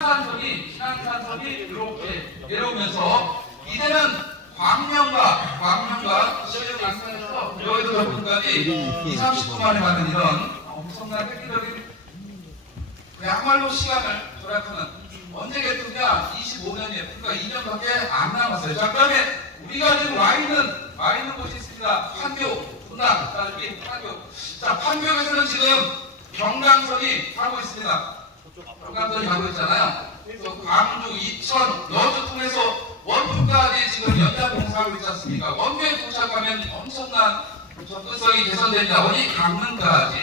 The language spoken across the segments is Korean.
신안산선이 이렇게 내려오면서 이제는 광명과 시외 강산에서 여의도 접근까지 20-30분 만에 가는 이런 엄청난 획기적인 그야말로 시간을 절약하는 언제 개통이야? 25년이에요. 그러니까 2년밖에 안 남았어요. 자, 그다음에 우리가 지금 와 있는 곳이 있습니다. 판교, 분당, 자 여기 판교. 자, 판교에서는 지금 경강선이 가고 있습니다. 경강선이 가고 있잖아요. 그래서 광주, 이천, 여주 통해서 원주까지 지금 연장 공사하고 있지 않습니까? 원주에 도착하면 엄청난 접근성이 개선됩니다. 어디 강릉까지.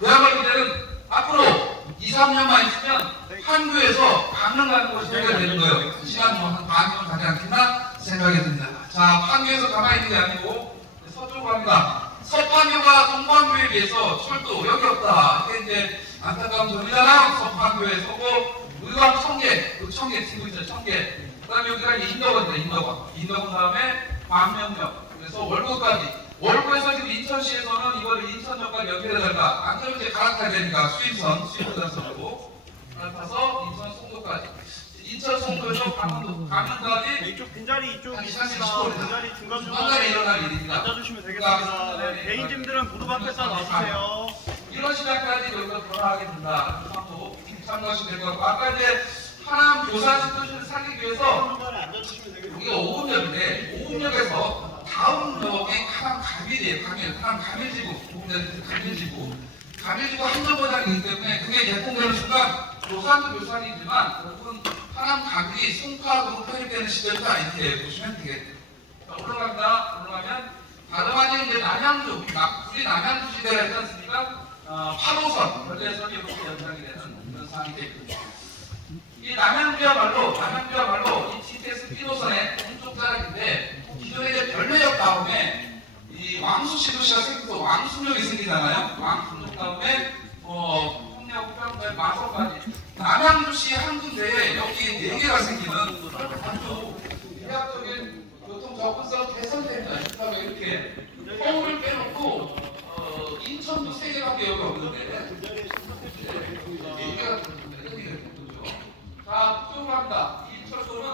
그야말로 이제는 앞으로 2-3년만 있으면 판교에서 강릉 가는 것이 해결되는 거예요. 시간 한 반년 가지 않겠나 생각이 듭니다. 자, 판교에서 가만히 있는 게 아니고 서쪽으로 갑니다. 서판교가 동판교에 비해서 철도 여기 없다. 이게 이제 안타까운 점이잖아요. 서판교에 서고 의왕 청계, 그 청계 친구 있죠. 청계. 그 다음에 여기가 인덕원입니다. 인덕원 다음에 광명역. 그래서 월고까지. 월고에서 지금 인천시에서는 이걸 인천역까지 연결해달라. 안 그러면 이제 갈아타야 되니까 수인선으로 갈아타서 인천 송도까지. 인천 송도에서 강릉까지 이쪽 빈자리 이쪽 한 있습니다. 30분. 빈자리 중간에 일어날 일입니다. 앉아주시면 되겠습니다. 네, 개인짐들은 무릎 앞에다 놔주세요. 이런 시간까지 여기서 돌아가게 된다. 한번 참고하시면 될 것 같고, 아까 이제 하남 교사시 도시를 살리기 위해서 여기가 오금역인데 오금역에서 다음 역이 하남 가밀이에요. 하남 가밀지구, 가밀지구 한정거장이기 때문에 그게 개통되는 순간 교산도 교산이지만 결국은 하남 가밀이 송파구로 편입되는 시절이다 이렇게 보시면 되겠네요. 올라가면 다름 아닌 이제 남양주, 우리 남양주 시대가 있지 않습니까? 8호선, 전래선이 이렇게 연장이 되는 그런 상황이 되거든요. 이 남양주야말로 이 GTX 1호선의 동쪽 자락인데 기존에 이제 별내역 다음에 이 왕수시도시가 생기고 왕수역이 생기잖아요. 왕수역 다음에 홍역, 평택, 마포까지 남양주시 한 군데에 여기 4개가 생기는 아주 대략적인 교통 접근성 개선됩니다. 그다음에 이렇게 서울을 빼놓고 인천도 3개밖에 여기 없는데 4개가 자, 쭉 갑니다. 이 철도는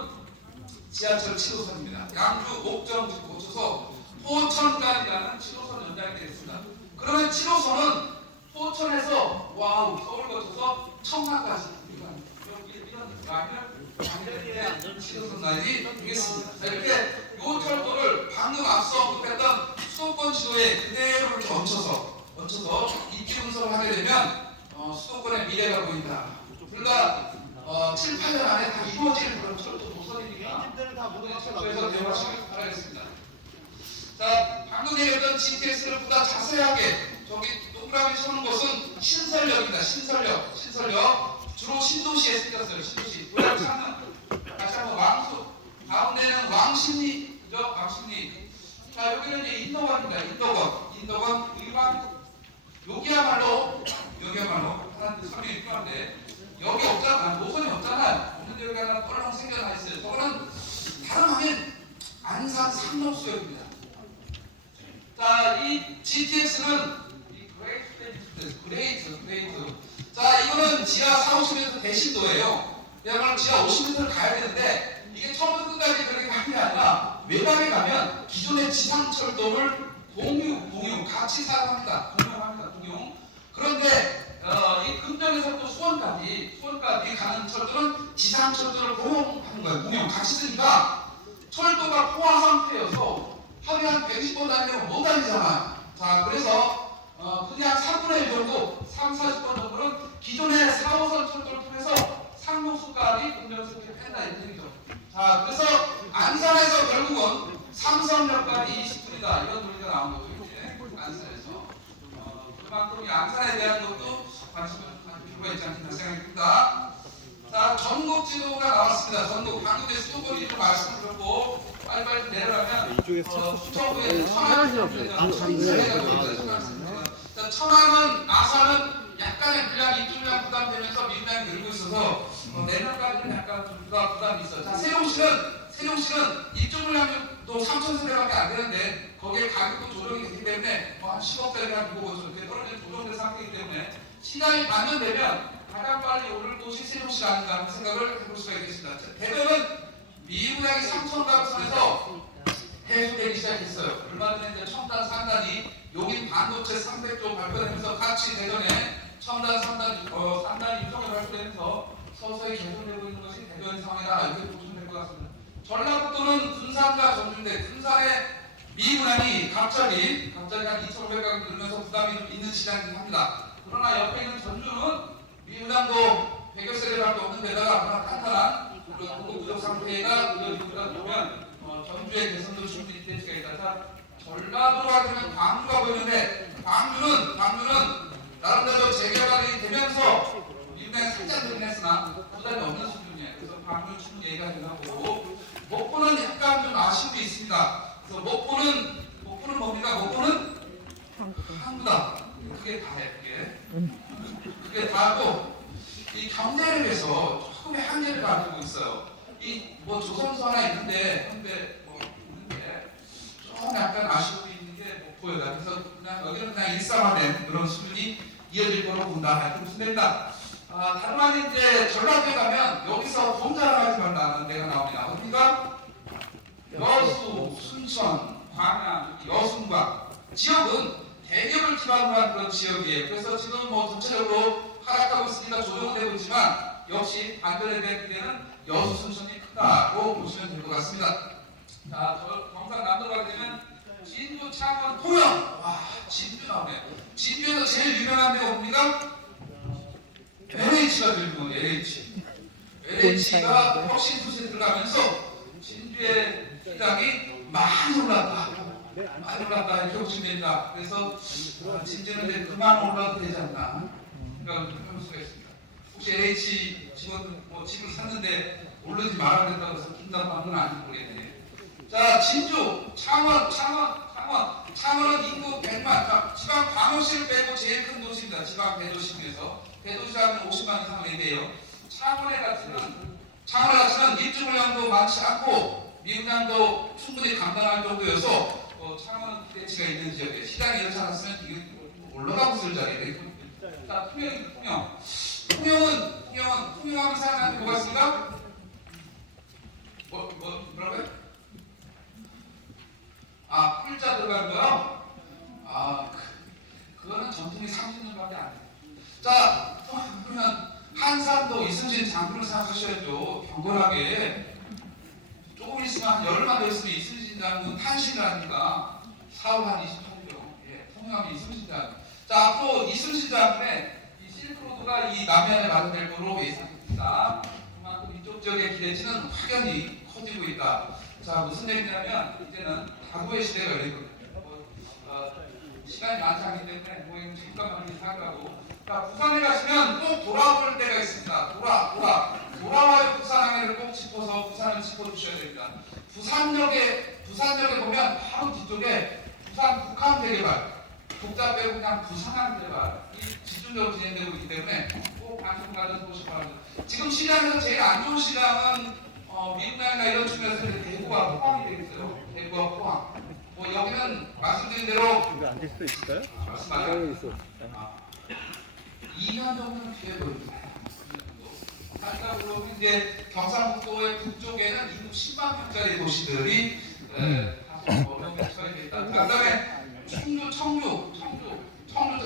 지하철 7호선입니다. 양주, 옥정 거쳐서 포천까지 가는 7호선 연장이 되겠습니다. 그러면 7호선은 포천에서 서울 거쳐서 청라까지 이런 라인을 7호선 라인이 되겠습니다. 자, 이렇게 이 철도를 방금 앞서 언급했던 수도권 지도에 그대로 이렇게 얹혀서 입지 분석을 하게 되면 수도권의 미래가 보인다. 불과 7-8년 안에 다 이루어질 그런 철도 노선이니까 모든 철도에서 대화하시길 바라겠습니다. 자, 방금 얘기했던 GTX를 보다 자세하게 저기 동그라미 쳐놓은 곳은 신설역입니다. 신설역. 주로 신도시에 생겼어요. 신도시. 다시 한번 왕수. 가운데는 왕십리. 그죠? 왕십리. 자, 여기는 이제 인덕원입니다. 인덕원, 의왕. 여기야말로 사람들이 설명이 필요한데 여기 없잖아. 노선이 없잖아. 없는데 여기 하나 뻘렁 생겨나 있어요. 저거는 다름 아닌 안산 상록수역입니다. 자, 이 GTX는 이 그레이트. 자, 이거는 지하 40m 대신도예요. 그야말로 지하 50m를 가야 되는데 이게 처음부터 끝까지 그렇게 가는 게 아니라 외곽에 가면 기존의 지상철도를 공유 같이 사용합니다. 공용. 그런데 이 금정에서 또 수원까지 가는 철도는 지상철도를 공용하는 거예요. 공용 같이 쓰니까 철도가 포화 상태여서 하루에 한 120번 다니면 못 다니잖아. 자, 그래서 그냥 3분의 1 정도, 30-40번 정도는 기존의 4호선 철도를 통해서 상록수까지 금정에서 이렇게 뺀다 이 얘기죠. 자, 그래서 안산에서 결국은 삼성역까지 20분이다 이런 논리가 나온 거죠. 이제 안산에서 그만큼 이 안산에 대한 것도 관심을 가질 필요가 있지 않겠나 생각이 듭니다. 자, 전국 지도가 나왔습니다. 전국 방금 수도권 위주로 말씀을 드렸고 빨리빨리 내려가면 수도권에 천안은 아산은 약간의 물량 입주량 부담되면서 밀량이 늘고 있어서 내년까지는 약간 좀 부담이 있어요. 자, 세종시는 입주 물량도 3,000세대밖에 안 되는데 거기에 가격도 조정이 되기 때문에 한 10억짜리 한 6억 이렇게 떨어지는 조정된 상태이기 때문에 시간이 반년되면 가장 빨리 오를 곳이 세종시가 아닌가 하는 생각을 해볼 수가 있겠습니다. 대전은 미분양이 3천 가구선에서 해소되기 시작했어요. 얼마 전에 이제 첨단 3단이 용인 반도체 300조 발표되면서 같이 대전에 첨단 3단 유성이 발표되면서 서서히 개선되고 있는 것이 대전 상황이다 이렇게 보시면 될 것 같습니다. 전라북도는 군산과 전주인데 군산의 미분양이 갑자기 한 2,500가구 늘면서 부담이 좀 있는 시장이긴 합니다. 그러나 옆에 있는 전주는 미분양도 100여 세대밖에 없는 데다가 탄탄한 고도구적 상태가 이어지다 보면 전주의 개선도 충분히 될 수가 있다. 자, 전라도로 가면 광주가 보이는데 광주는 나름대로 재개발이 되면서 미분양이 살짝 늘긴 했으나 부담이 없는 수준이에요. 그래서 광주 충분히 얘기가 되고 목포는 약간 좀 아쉬움이 있습니다. 그래서 목포는 뭡니까? 목포는 항구다. 그게 다예요. 그게 다고 이 경제를 위해서 조금의 한계를 가지고 있어요. 이 뭐 조선소 하나 있는데 있는데 조금 약간 아쉬움이 있는 게 목포여다. 그래서 그냥 여기는 그냥 일상화된 그런 수준이 이어질 거로 본다. 이렇게 보시면 됩니다. 다른 말이 이제 전라도에 가면 여기서 돈 자랑하지 말라는 데가 나옵니다. 어디가? 여수, 순천, 광양, 여순과 지역은 대기업을 기반으로 한 그런 지역이에요. 그래서 지금 뭐 전체적으로 하락하고 있으니까 조정은 되고 있지만 역시 반대에 대한 기대는 여수, 순천이 크다고 보시면 될 것 같습니다. 자, 경상남도로 가게 되면 진주, 창원, 통영. 와, 진주 나오네. 진주에서 제일 유명한 데가 뭡니까? LH가 제일 유명해요. LH가 혁신 투자에 들어가면서 진주의 시장이 많이 올랐다 이렇게 보시면 됩니다. 그래서 진주는 이제 그만 올라도 되지 않나 그런 수가 있습니다. 혹시 LH 직원 집을 샀는데 오르지 말아야 된다고 해서 긴답한 건 아닌지 모르겠네요. 자, 진주, 창원은 인구 100만, 지방 광역시를 빼고 제일 큰 도시입니다. 지방 대도시 중에서 대도시라면 50만 이상 내대요. 창원의 가치는 입주물량도 많지 않고 미분양도 충분히 감당할 정도여서 창원은 기대치가 있는 지역이에요. 시장이 이렇지 않았으면 이게 올라가고 있을 자리예요. 자, 통영하면 생각나는 게 뭐가 있습니까? 뭐라고요? 풀자 들어가는 거요? 그거는 전통이 30년밖에 안 돼요. 자, 그러면 한산도 이순신 장군을 생각하셔야죠. 경건하게. 조금 있으면 한 열흘만 더 있으면 이순신 장군 탄신을 하니까 4월 한 28일요. 통영하면 이순신 장군. 자, 앞으로 이순신 장군의 이 실크로드가 이 남해안에 마련될 거로 예상됩니다. 그만큼 이쪽 지역의 기대치는 확연히 커지고 있다. 자, 무슨 얘기냐면 이제는 다구의 시대가 열리거든요. 시간이 많지 않기 때문에 잠깐만 생각하고. 자, 부산에 가시면 꼭 돌아볼 때가 있습니다. 돌아와요. 부산항해를 꼭 짚어서 부산을 짚어주셔야 됩니다. 부산역에 보면 바로 뒤쪽에 부산 북한 대개발, 복잡하고 그냥 부산항 개발 이 집중적으로 진행되고 있기 때문에 꼭 관심 가져서 보시기 바랍니다. 지금 시장에서 제일 안 좋은 시장은 미국이나 이런 측면에서 대구와 포항이 되겠어요. 대구와 포항. 여기는 말씀드린 대로 이거 앉을 수 있을까요? 말씀하세요. 있어. 2년 정도는 뒤에 보입니다. 한가로 이제 경상북도의 북쪽에는 인구 10만 평짜리 도시들이 다소 처리되어 있다. 그다음에 청주도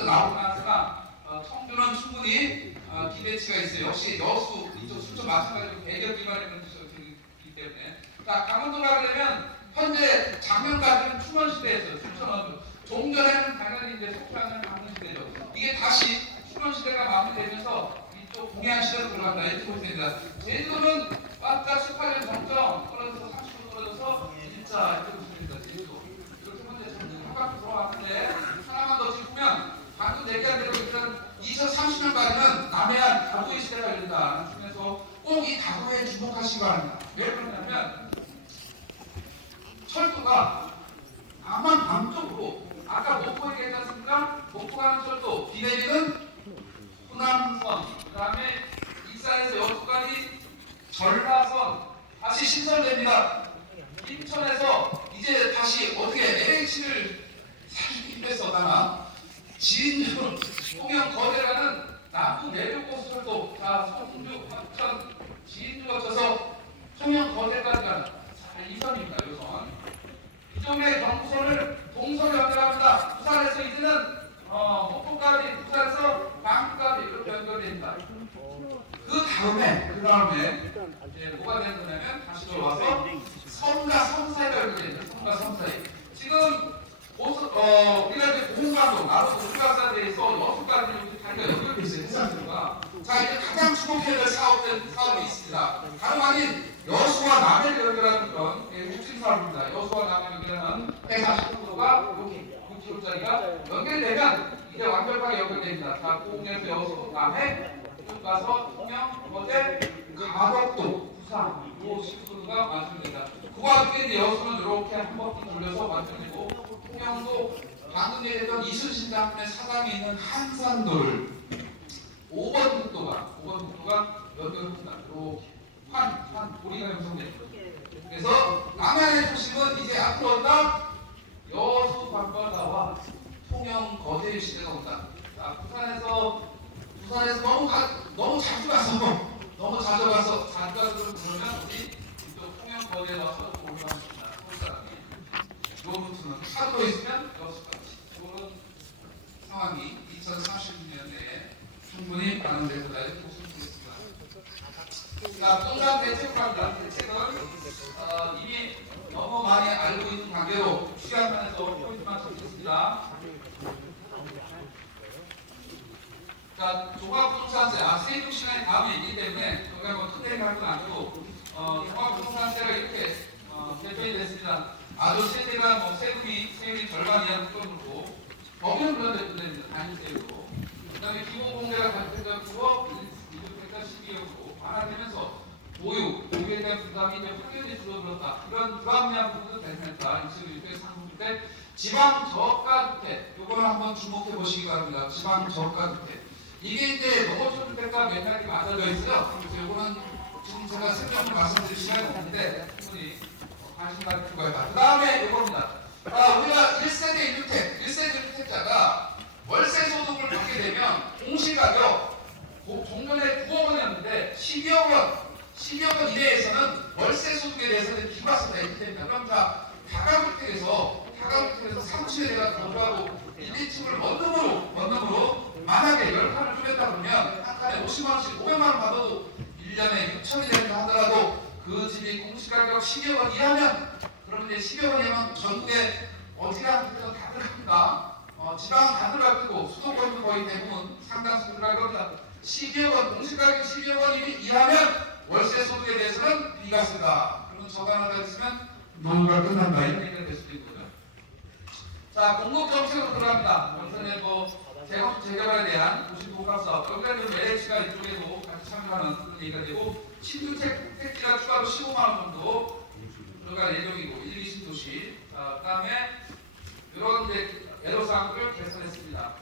나오고 나서나 청주는 충분히 기대치가 있어요. 역시 여수 이쪽 순천 마찬가지로 대기업 기반의 그런 도시이기 때문에. 자, 강원도 가게 되면 현재 작년까지는 충원시대였어요. 순천은 종전에는 당연히 이제 속초하는 강릉시대죠. 이게 다시 충원시대가 마무리되면서 이쪽 동해안시대로 들어간다 이렇게 보시면 됩니다. 제주도는 바짝 18년 정점 떨어져서 30도 떨어져서 진짜 이렇게 보시면 됩니다. 제주도 이렇게 먼저 바깥으로 돌아왔는데 하나만 더 짚으면 방금 얘기한 대로 일단 2030년까지는 남해안 다구의 시대가 열린다. 중에서 꼭 이 다구에 주목하시기 바랍니다. 왜 그러냐면 철도가 남한 남쪽으로 아까 목포 얘기했지 않습니까? 목포 가는 철도 비내리는 호남선, 그 다음에 익산에서 여수까지 전라선 다시 신설됩니다. 인천에서 이제 다시 어떻게 LH를 살기 힘들었다나 진주, 통영 거대 가는 남부 내륙고속철도, 자, 송주, 합천, 진주 거쳐서 청양 거제까지 가는 자, 2선입니다. 2선. 이쪽에 경부선을 동서로 연결합니다. 부산에서 이제는 목포까지, 부산에서 광주까지 이렇게 연결됩니다. 그 다음에 이제 뭐가 되는 거냐면 다시 돌아와서 섬과 섬 사이가 연결됩니다. 섬과 섬 사이. 지금 우리가 이제 보훈감독, 나도 보훈감사에 대해서 여수까지 이렇게 다리가 연결돼 있어요. 해상도가. 자, 이제 가장 주목해야 될 사업이 있습니다. 다름 아닌 여수와 남해를 연결하는 그런 핵심 사업입니다. 여수와 남해를 연결하는 140km가 이렇게 6km짜리가 연결되면 이제 완벽하게 연결됩니다. 자, 공에서 여수, 남해, 쭉 가서 통영, 거제, 가덕도, 부산, 이 10km가 완성됩니다. 그 와중에 이제 여수는 이렇게 한 바퀴 돌려서 완성되고, 통영도 방금 얘기했던 이순신당의 사당에 있는 한산도를 5번 국도가 연결합니다. 이렇게 환 도리가 형성됩니다. 그래서 남해안의 도심은 이제 앞으로 온다. 여수 밤바다와 통영 거제 시대가 온다. 자, 부산에서 너무 자주 가서 그러면 우리 이쪽 통영 거제에 와서 올라갑니다. 서울 사람이 요 루트는 하루로 있으면 여수까지 이런 상황이 2030년대에 충분히 반영될 거다 이렇게 보시겠습니다. 자, 동간 대책을 합니다. 대책은 이미 너무 많이 알고 있는 관계로 시간만에서 포인트만 적겠습니다. 자, 종합부동산세, 세입 시간이 다음에 있기 때문에 저희가 큰 얘기 할 건 아니고 종합부동산세가 이렇게 개편이 됐습니다. 아주 세대가 세율이 절반 이하 수준으로 법인은 물론됩니다. 단위세율로. 그 다음에 기본공제가 발표되었고 2주택과 12억으로 완화되면서 보유에 대한 부담이 이제 확연히 줄어들었다. 이런 불합리한 부분도 발생했다. 일시주택, 상품주택, 지방 저가주택 요거는 한번 주목해 보시기 바랍니다. 지방 저가주택 이게 이제 농어촌주택과 맥락이 맞아져 있어요. 그래서 요거는 지금 제가 설명을 말씀드릴 시간이 없는데 충분히 관심 가질 필요가 있다. 그 다음에 요겁니다. 우리가 1세대 1주택자가 월세 소득을 받게 되면 공시가격 종전에 9억 원이었는데 12억 원 이내에서는 월세 소득에 대해서는 비과세가 있기 때문에 그럼 자 다가주택에서 사무실에 내가 거주하고 1, 2층을 원룸으로 만약에 10칸을 쪼갰다 그러면 한 칸에 50만원씩 500만원 받아도 1년에 6천이 된다 하더라도 그 집이 공시가격 12억 원 이하면 그러면 이제 12억 원이면 전국에 어지간한 데서 다 들어갑니다. 지방은 다 들어갈 거고 수도권도 거의 대부분 상당수 들어갈 겁니다. 12억 원, 공시가격 12억 원 이하면 월세 소득에 대해서는 비과세다. 그러면 저거 하나 있으면 노후가 끝난다. 이런 얘기가 될 수도 있고요. 자, 공급 정책으로 들어갑니다. 원선의 재개발에 대한 도시 복합 사업. 여기가 LH가 이쪽에도 같이 참여하는 그런 얘기가 되고, 신주택 택지가 추가로 15만 원 정도 들어갈 예정이고, 1, 2 신도시. 자, 그 다음에 이런 이제 애로사항들을 개선했습니다.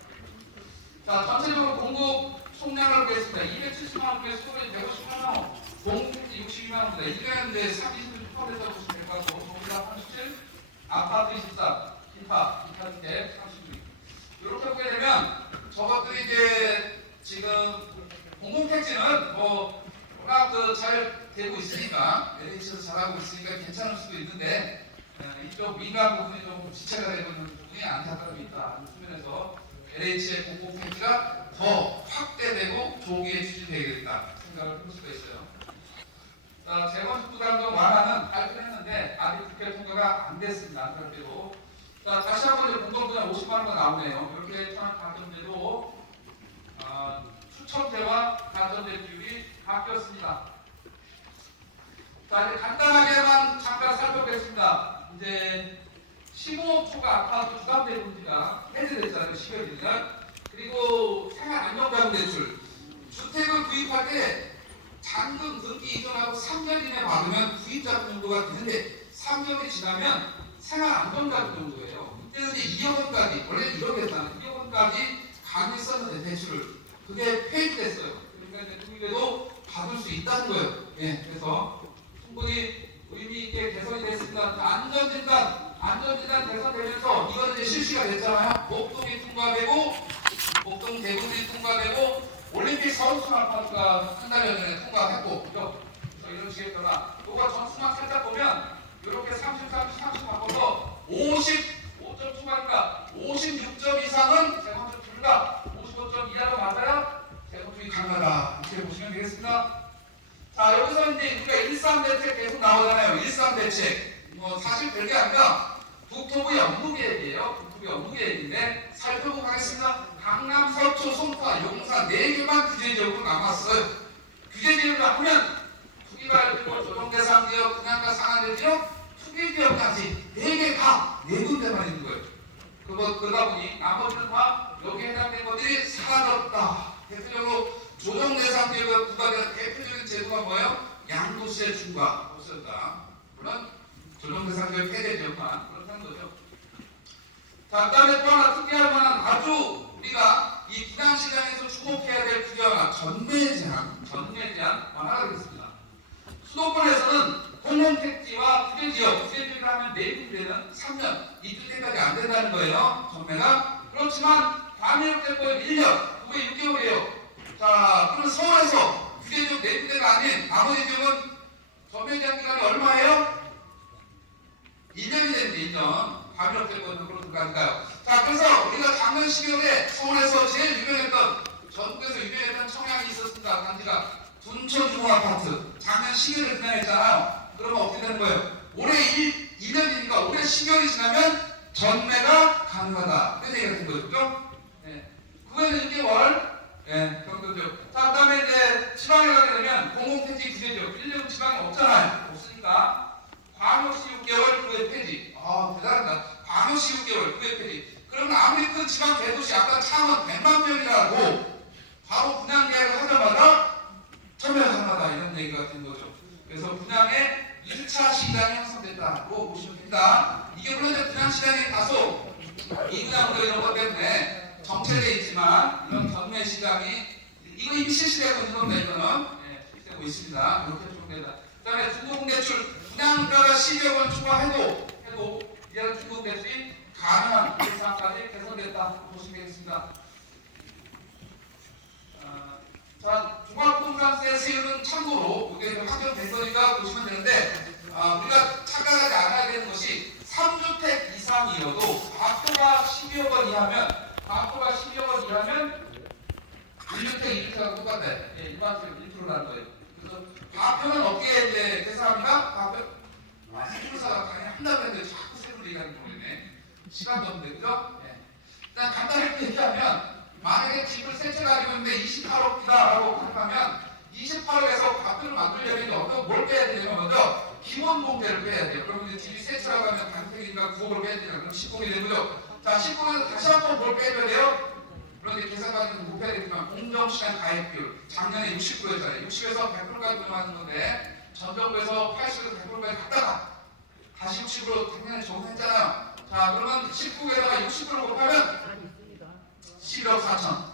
자, 전체적으로 공급 총량을 보겠습니다. 270만 원 중에 수도권이 158만 원, 공급택지 62만 원입니다. 이거는 이제 30을 포함했다고 보시면 될 것 같고, 공급당 37, 아파트 24, 기타 주택 36. 이렇게 보게 되면 저것들이 이제 지금 공공택지는 워낙 잘 되고 있으니까 LH에서 잘하고 있으니까 괜찮을 수도 있는데 이쪽 민간 부분이 좀 지체가 되고 있는 부분이 안타까움이 있다. 이 수면에서 LH의 공공택지가 더 확대되고 조기에 추진되겠다 생각을 할 수가 있어요. 자, 재건축 부담금 완화는 발표를 했는데 아직 국회 통과가 안 됐습니다. 안타깝게도. 자, 다시 한번 이제 공공부담 50만 원가 나오네요. 이렇게 가점제도 추첨제와 가점제 비율이 바뀌었습니다. 자, 이제 간단하게만 잠깐 살펴보겠습니다. 이제 15억 초과 아파트 주담대금지가 해제됐잖아요. 10여 년. 그리고 생활안정자금 대출. 주택을 구입할 때 잔금 등기 이전하고 3년 이내 받으면 구입자금 정도가 되는데 3년이 지나면 생활안정자금 정도예요. 이때는 이제 2억 원까지, 원래는 1억이었잖아요. 2억 원까지 가능했었는데 대출을. 그게 폐지됐어요. 그러니까 이제 구입에도 받을 수 있다는 거예요. 예, 그래서 충분히 의미 있게 개선이 됐습니다. 안전진단 개선되면서 이거는 이제 실시가 됐잖아요. 목동이 통과되고, 목동 대구들이 통과되고, 올림픽 서울순 아파트가 한 달여 전에 통과했고, 그죠? 그래서 이런 식이었거나, 요거 점수만 살짝 보면, 이렇게 30, 30 바꿔서 55점 추가니까 56점 이상은 재건축 불가, 55점 이하로 맞아야 재건축이 가능하다. 이렇게 보시면 되겠습니다. 자, 여기서 이제 우리가 일상대책 계속 나오잖아요. 일상대책. 뭐 사실 별게 아니라 국토부의 업무 계획이에요. 국토부의 업무 계획인데 살펴보고 가겠습니다. 강남, 서초, 송파, 용산 4개만 규제지역으로 남았어요. 규제지역을 바꾸면 투기발지구, 조정대상 지역, 분양가 상한제 지역, 투기지역까지 4개 다 4군데만 있는 거예요. 그러다 보니 나머지는 다 여기에 해당된 것들이 사라졌다. 대표적으로 조정대상 지역에 부과된 대표적인 제도가 뭐예요? 양도세 중과 없었다. 물론 조정대상 지역 해제 지역만 그렇다는 거죠. 자, 그다음에 또 하나 특이할 만한 아주 우리가 이 분양시장에서 주목해야 될 규제가 전매 제한 완화가 되겠습니다. 수도권에서는 공공택지와 규제지역을 하면 내분되는 3년 이틀 때까지 안 된다는 거예요. 전매가. 그렇지만 과밀협대법은 1년, 그게 6개월이에요. 자, 그러면 서울에서 규제지역 내분대가 아닌 나머지 지역은 전매 제한 기간이 얼마예요? 1년이 되는데 1년. 과밀협대법은 그런 것까지가요. 자, 그래서 우리가 작년 12월에 서울에서 제일 유명했던 전국에서 유명했던 청약이 있었습니다. 단지가 둔촌주공아파트. 작년 12월에 분양했잖아요. 그러면 어떻게 되는 거예요? 올해 1년이니까 올해 12월이 지나면 전매가 가능하다. 그런 얘기가 된 거죠. 그죠? 네. 그거는 6개월. 네, 정도죠. 자, 그 다음에 이제 지방에 가게 되면 공공택지 규제죠. 1년 지방에 없잖아요. 없으니까. 광역시 6개월 구획 폐지. 아, 대단하다. 광역시 6개월 구획 폐지. 그러면 아무리 큰 지방 대도시, 아까 창원 100만 명이라고 바로 분양 계약을 하자마자 전매가 가능하다. 이런 얘기가 된 거죠. 그래서 분양의 2차 시장이 형성됐다고 보시면 됩니다. 이게 물론 이제 분양 시장이 다소 이분양도 이런 것 때문에 정체되어 있지만 이런 전매 시장이 이거 이미 실시되고 있는 겁니다. 이거는 실시되고 있습니다. 이렇게 좀 된다. 그 다음에 중공대출 분양가가 12억 원 추가해도 이런 중공대출이 가능한 예상까지 개선됐다 보시면 되겠습니다. 자, 종합부동산세 세율은 참고로 이게 확정된 거니까 보시면 되는데 우리가 착각하지 않아야 되는 것이 3주택 이상이어도 과표가 12억 원 이하면 1주택, 2주택하고 똑같아요. 예, 일반적으로 1%라는 거예요. 그래서 과표는 어떻게 이제 계산합니까? 과표 세무사가 당연히 한다고 했는데 자꾸 세무를 얘기하는 거네. 시간도 없는데, 그죠? 예. 일단 간단하게 얘기하면 만약에 집을 세 채 가지고 있는데 28억이다라고 생각하면 28억에서 과표를 만들려면 뭘 빼야 되냐면 먼저 기본 공제를 빼야 돼요. 그러면 이제 집이 세 채라고 하면 단택이니까 9억을 빼야 되잖아요. 그럼 10억이 되고요. 자, 10억에서 다시 한번 뭘 빼줘야 돼요? 그런데 계산 가지고 못 빼야 되지만 공정시간 가입비율 작년에 60%였잖아요. 60에서 100%까지 늘어나는 건데 전 정부에서 80에서 100%까지 갔다가 다시 60으로 작년에 적용했잖아요. 자, 그러면 19에다가 60%를 곱하면 11억 4천.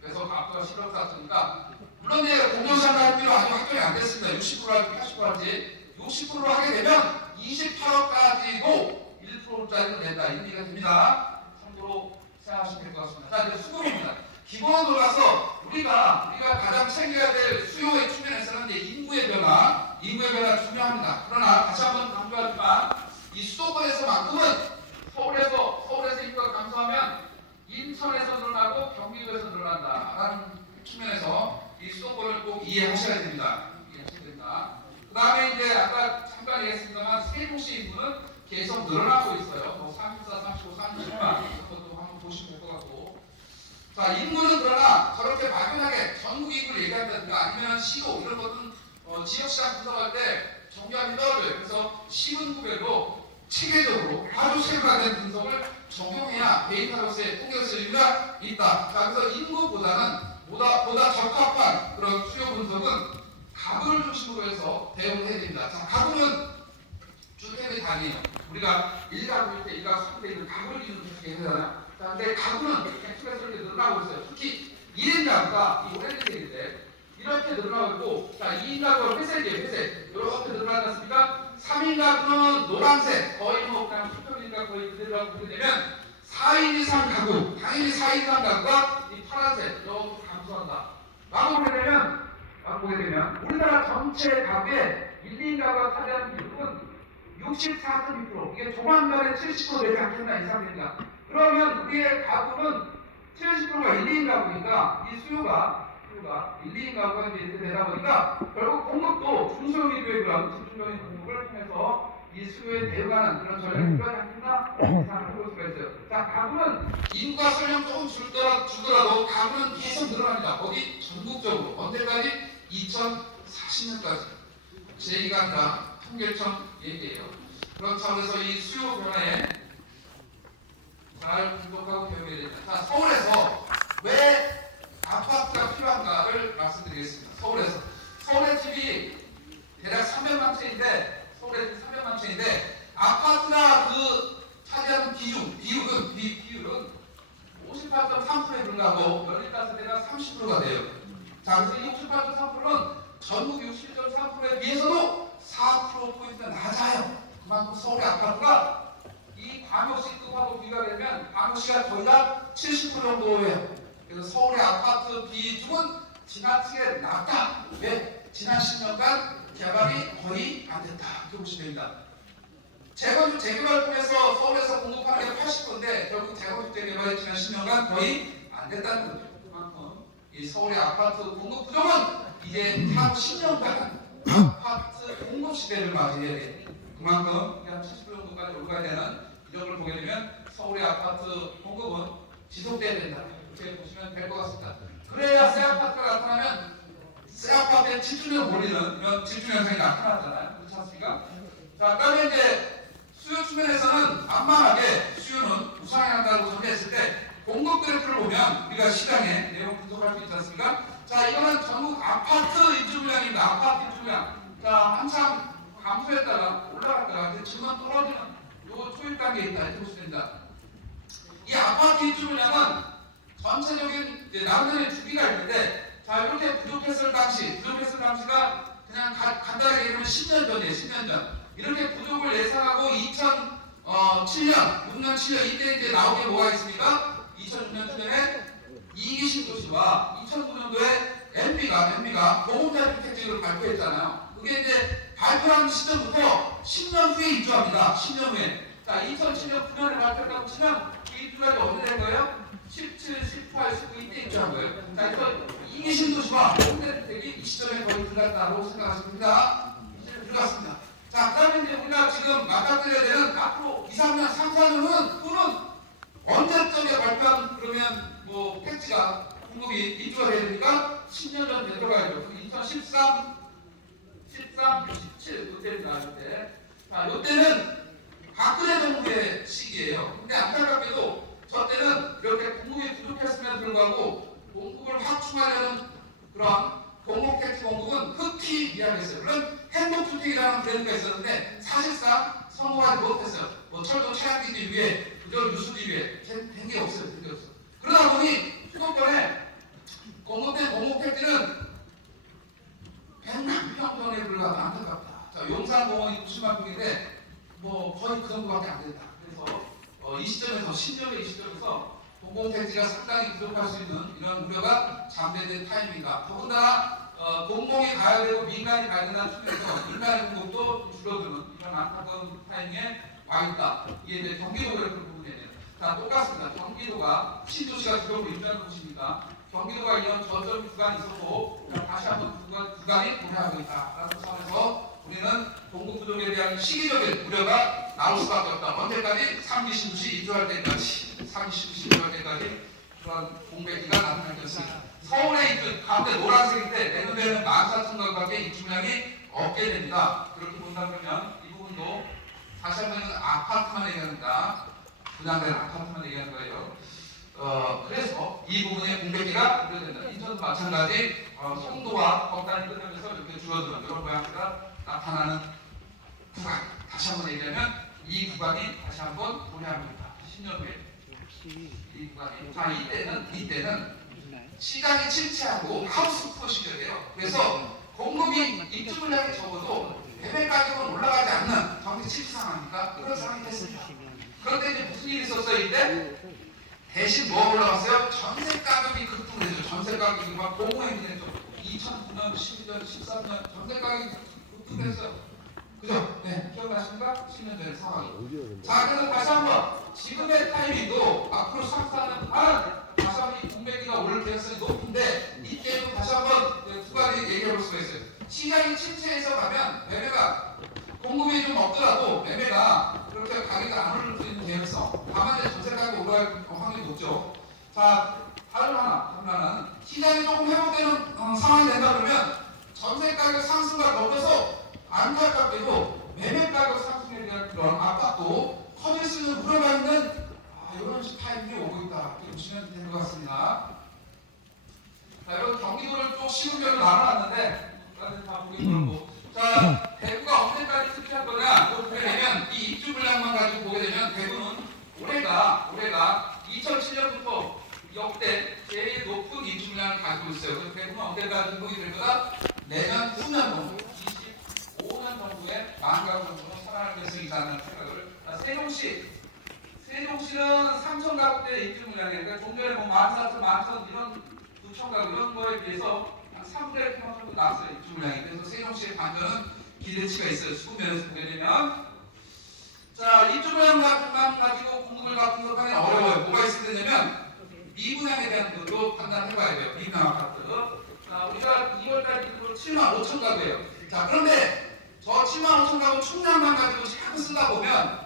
그래서 과표가 11억 4천이니까 물론 이제 공정시간 가입비율 아직 확정이 안 됐습니다. 60% 할지 80% 할지 60%로 하게 되면 28억까지도 1%짜리로 낸다. 이런 얘기가 됩니다. 참고로 생각하시면 될 것 같습니다. 자, 이제 수급입니다. 기본으로 가서 우리가 가장 챙겨야 될 수요의 측면에서는 이제 인구의 변화 중요합니다. 그러나 다시 한번 강조하지만 이 수도권에서만큼은 서울에서 인구가 감소하면 인천에서 늘어나고 경기도에서 늘어난다라는 측면에서 이 수도권을 꼭 이해하셔야 됩니다. 그 다음에 이제 아까 잠깐 얘기했습니다만 세도시 인구는 계속 늘어나고 있어요. 뭐 34, 35, 36만 이것도 한번 보시면 될 것 같고. 자, 인구는 그러나 저렇게 막연하게 전국 인구를 얘기한다든가 아니면 시도 이런 것은 지역시장 분석할 때 정교함이 떨어져요. 그래서 시군구별로 체계적으로 아주 체계화된 분석을 적용해야 데이터로서의 통계로서의 의미가 있다. 자, 그래서 인구보다는 보다 적합한 그런 수요 분석은 가구를 중심으로 해서 대응을 해야 됩니다. 자, 가구는 주택의 단위예요. 우리가 1가구일 때 1가구 3대 1을 가구를 기준으로 얘기하잖아요. 자, 근데 가구는 계속해서 이렇게 늘어나고 있어요. 특히 1인 가구가 이 오렌지색인데 이렇게 늘어나고 있고, 자, 2인 가구가 회색이에요. 회색. 이렇게 늘어나지 않습니까? 3인 가구는 노란색. 거의 뭐 그냥 수평이니까 거의 그대로라고 보게 되면 4인 이상 가구, 당연히 4인 이상 가구가 이 파란색 이렇게 감소한다. 보게 되면 우리나라 전체 가구의 1, 2인 가구가 차지하는 비율은 64.2%, 이게 조만간에 70% 되지 않겠나 이상입니다. 그러면 우리의 가구는 70%가 1, 2인 가구니까 이 수요가 1, 2인 가구가 이제 이렇게 되다 보니까 결국 공급도 중소형의 그런 집중적인 공급을 통해서 이 수요에 대응하는 그런 전략이 필요하지 않겠나 이상을 해볼 수가 있어요. 자, 가구는 인구가 설령 조금 줄더라도 가구는 계속 늘어납니다. 어디? 전국적으로. 언제까지? 2040년까지. 제 얘기가 아니라 통계청 얘기예요. 그런 차원에서 이 수요 변화에 잘 분석하고 배우게 됩니다. 자, 서울에서 왜 아파트가 필요한가를 말씀드리겠습니다. 서울의 집이 대략 300만 채인데, 서울의 집 300만 채인데, 아파트가 그 차지하는 비율은 58.3%에 불과하고 연립가스대가 30%가 돼요. 자, 그래서 이 58.3%는 전국 61.3%에 비해서도 4%포인트가 낮아요. 그만큼 서울의 아파트가 이 광역시급하고 비교가 되면 광역시가 거의 다 70% 정도예요. 그래서 서울의 아파트 비중은 지나치게 낮다. 왜? 지난 10년간 개발이 거의 안 됐다. 이렇게 보시면 됩니다. 재개발을 통해서 서울에서 공급하는 게 80%인데 결국 재건축 재개발이 지난 10년간 거의 안 됐다는 거죠. 그만큼 이 서울의 아파트 공급 부족은 이제 향후 10년간 아파트 공급 시대를 맞이해야 돼요. 그만큼 한 70% 정도까지 올라가야 되는 이력을 보게 되면 서울의 아파트 공급은 지속돼야 된다. 이렇게 보시면 될 것 같습니다. 그래야 새 아파트가 나타나면 새 아파트에 집중력 몰리는 이런 집중 현상이 나타나잖아요. 그렇지 않습니까? 자, 그다음에 이제 수요 측면에서는 만만하게 수요는 우상향한다고 정리했을 때 공급 그래프를 보면 우리가 시장에 내용 분석할 수 있지 않습니까? 자, 이거는 전국 아파트 입주 물량입니다. 아파트 입주 물량. 자, 한참 감소했다가 올라갔다가 이제 지금은 떨어지는 요 초입 단계에 있다. 이렇게 보시면 됩니다. 이 아파트 입주 물량은 전체적인 나름대로의 주기가 있는데, 자, 이렇게 부족했을 당시가 그냥 간단하게 얘기하면 10년 전이에요. 10년 전. 이렇게 부족을 예상하고 2007년, 6년, 7년 이때 이제 나온 게 뭐가 있습니까? 2006년 초에 이기 신도시와 2009년도에 MB가 공공자주택지를 발표했잖아요. 그게 이제 발표한 시점부터 10년 후에 입주합니다. 10년 후에. 자, 2007년 9년에 발표했다고 치면 그 입주가 언제 된 거예요? 17, 18, 19 이때 입주한 거예요. 자, 그래서 이기 신도시와 공공자주택이 이 시점에 거의 들어갔다고 생각하십니다. 이제 들어갔습니다. 자, 그다음에 이제 우리가 지금 맞닥뜨려야 되는 앞으로 2, 3년, 3, 4년은 언제쯤에 발표한 그러면 뭐 택지가 공급이 입주가 돼야 되니까 10년 전 되돌아가야죠. 2013, 17 그때입니다. 이때. 자, 이때는 박근혜 정부의 시기예요. 근데 안타깝게도 저 때는 이렇게 공급이 부족했음에도 불구하고 공급을 확충하려는 그런 공공택지 공급은 흑히 미약했어요. 물론 행복주택이라는 브랜드가 있었는데 사실상 성공하지 못했어요. 뭐 철도 차량기지 위에 그저 유수지 위에 된 게 없어요. 그러다 보니 수도권에 공급된 공공택지는 100만 평 정도에 불과하다. 안타깝다. 자, 용산공원이 90만 평인데 뭐 거의 그 정도밖에 안 된다. 그래서 이 시점에서 10년의 이 시점에서 공공택지가 상당히 부족할 수 있는 이런 우려가 잠재된 타이밍이다. 더군다나 공공이 가야 되고 민간이 가야 된다는 측면에서 민간의 공급도 줄어드는 이런 안타까운 타이밍에 와 있다. 이게 이제 경기도 그래프 부분이에요. 자, 똑같습니다. 경기도가 신도시가 주로 입주하는 곳이니까 경기도가 이런 저점 구간이 있었고 다시 한번 구간이 도래하고 있다라는 차원에서 우리는 공급 부족에 대한 시기적인 우려가 나올 수밖에 없다. 언제까지? 3기 신도시 입주할 때까지. 3기 신도시 입주할 때까지 그런 공백기가 나타날 것입니다. 서울에 입주 가운데 노란색인데 내년에는 14,000가구밖에 입주량이 없게 됩니다. 그렇게 본다면 이 부분도 다시 한번 아파트만 얘기합니다. 분양된 아파트만 얘기하는 거예요. 그래서 이 부분의 공백기가 우려된다. 인천도 마찬가지 송도와 법단이 끝나면서 이렇게 줄어드는 이런 모양새가 나타나는 구간. 다시 한번 얘기하면 이 구간이 다시 한번 도래합니다. 10년 후에 이 구간이. 자, 이때는 시장이 침체하고 하우스푸어 시절이에요. 그래서 공급이 입주 물량이 적어도 매매 가격은 올라가지 않는 경기 침체 상황입니까? 그런 상황이 됐습니다. 그런데 이제 무슨 일이 있었어요? 이때 대신 뭐 올라갔어요? 전세 가격이 급등되죠. 전세 가격이 막 공허해지죠. 2009년, 12년, 13년 전세 가격이 급등됐어요. 그죠? 네, 기억나십니까? 10년 전의 상황이. 자, 그래서 다시 한번 지금의 타이밍도 앞으로 상승하는 다른 다시 한번 이 공매기가 오를 가능성이 높은데 이때도 다시 한번 두 가지 얘기해 볼 수가 있어요. 시장이 침체해서 가면 매매가 공급이 좀 없더라도 매매가 그렇게 가격이 안 오를 수 있는 개연성. 다만 이제 전세 가격이 올라갈 확률이 높죠. 자, 다른 하나는 시장이 조금 회복되는 상황이 된다 그러면 전세 가격 상승과 더불어서 안타깝게도 매매 가격 상승에 대한 그런 압박도 커질 수 있는 우려가 있는 이런 타이밍이 오고 있다. 이렇게 보시면 될 것 같습니다. 자, 이런 경기도를 또 시군별로 나눠놨는데 다 보기 그렇고. 자, 대구가 언제까지 특히할 거냐? 또 보게 되면 이 입주 물량만 가지고 보게 되면 대구는 올해가 2007년부터 역대 제일 높은 입주 물량을 가지고 있어요. 그래서 대구는 언제까지 회복이 될 거다? 내년 후년 정도, 25년 정도의 만가구 정도는 살아날 가능성이 있다는 생각을. 세종시는 3,000가구대 입주 물량이에요. 그러니까 좀 전에 뭐 14,000, 11,000 이런 9,000가구 이런 거에 비해서 한 3분의 1 정도 나왔어요. 입주 물량이. 그래서 세종시의 반전은 기대치가 있어요. 수급면에서 보게 되면. 자, 입주 물량만 가지고 공급을 분석하기 어려워요. 뭐가 있어야 되냐면 미분양에 대한 것도 판단해봐야 돼요. 미분양 아파트. 자, 우리가 2월달 기준으로 75,000가구예요. 자, 그런데 저 75,000가구 총량만 가지고 자꾸 쓰다 보면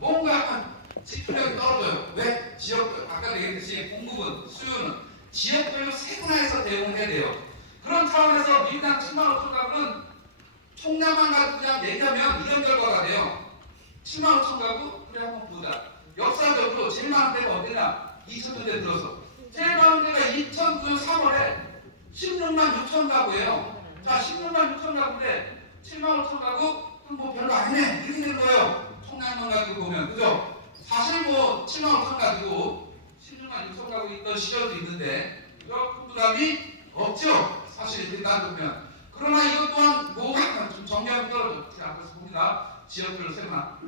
뭔가 약간 지표력이 떨어져요. 왜? 지역, 아까 얘기했듯이 공급은, 수요는 지역별로 세분화해서 대응해야 돼요. 그런 차원에서 민당 75,000가구는 총량만 가지고 그냥 얘기하면 이런 결과가 돼요. 75,000가구? 그래 한번 보자. 역사적으로 제일 많은 데가 어디냐? 2000년대 들어서. 제일 많은 데가 2009년 3월에 16만 6천 가구예요. 자, 16만 6천 가구인데 7만 5천 가구? 그럼 뭐 별로 아니네. 이렇게 되는 거예요. 총량만 가지고 보면. 그죠? 사실 뭐 7만 5천 가지고 16만 6천 가구 있던 시절도 있는데 이런 부담이 없죠. 사실 이렇게 따져보면. 그러나 이것 또한 뭐가 좀 정리하기 떨어져. 제가 앞에서 봅니다. 지역별로 세분화.